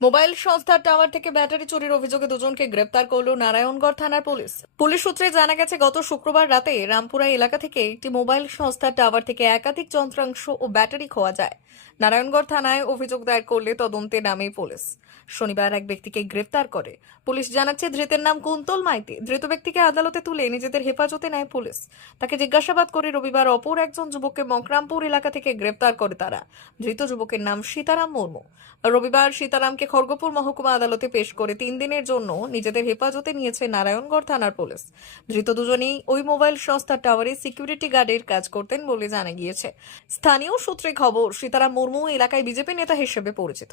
Mobile সংস্থার tower থেকে battery চুরির অভিযোগে দুজনকে গ্রেপ্তার করল নারায়ণগড় থানার পুলিশ। পুলিশ সূত্রে জানা গেছে, গত শুক্রবার রাতে রামপুরা এলাকা থেকে একটি মোবাইল সংস্থার টাওয়ার থেকে একাধিক যন্ত্রাংশ ও ব্যাটারি খোয়া যায়। নারায়ণগড় থানায় অভিযোগ দায়ের করলে তদন্তে নামে পুলিশ। শনিবার এক ব্যক্তিকে গ্রেপ্তার করে। পুলিশ জানাচ্ছে, ধৃতের নাম কুন্তল মাইতি। ধৃত ব্যক্তিকে আদালতে তুলে নিজেদের হেফাজতে নেয় পুলিশ। তাকে জিজ্ঞাসাবাদ করে রবিবার অপর একজন যুবককে মকরামপুর এলাকা থেকে গ্রেপ্তার করে তারা। ধৃত যুবকের নাম সীতারাম মুর্মু। রবিবার সীতারামকে খড়গপুর মহকুমা আদালতে পেশ করে তিন দিনের জন্য নিজেদের হেফাজতে নিয়েছে নারায়ণগড় থানার পুলিশ। ধৃত দুজনেই ওই মোবাইল সংস্থার টাওয়ারে সিকিউরিটি গার্ডের কাজ করতেন বলে জানা গিয়েছে। স্থানীয় সূত্রে খবর, সীতারাম মুর্মু এলাকায় বিজেপি নেতা হিসেবে পরিচিত।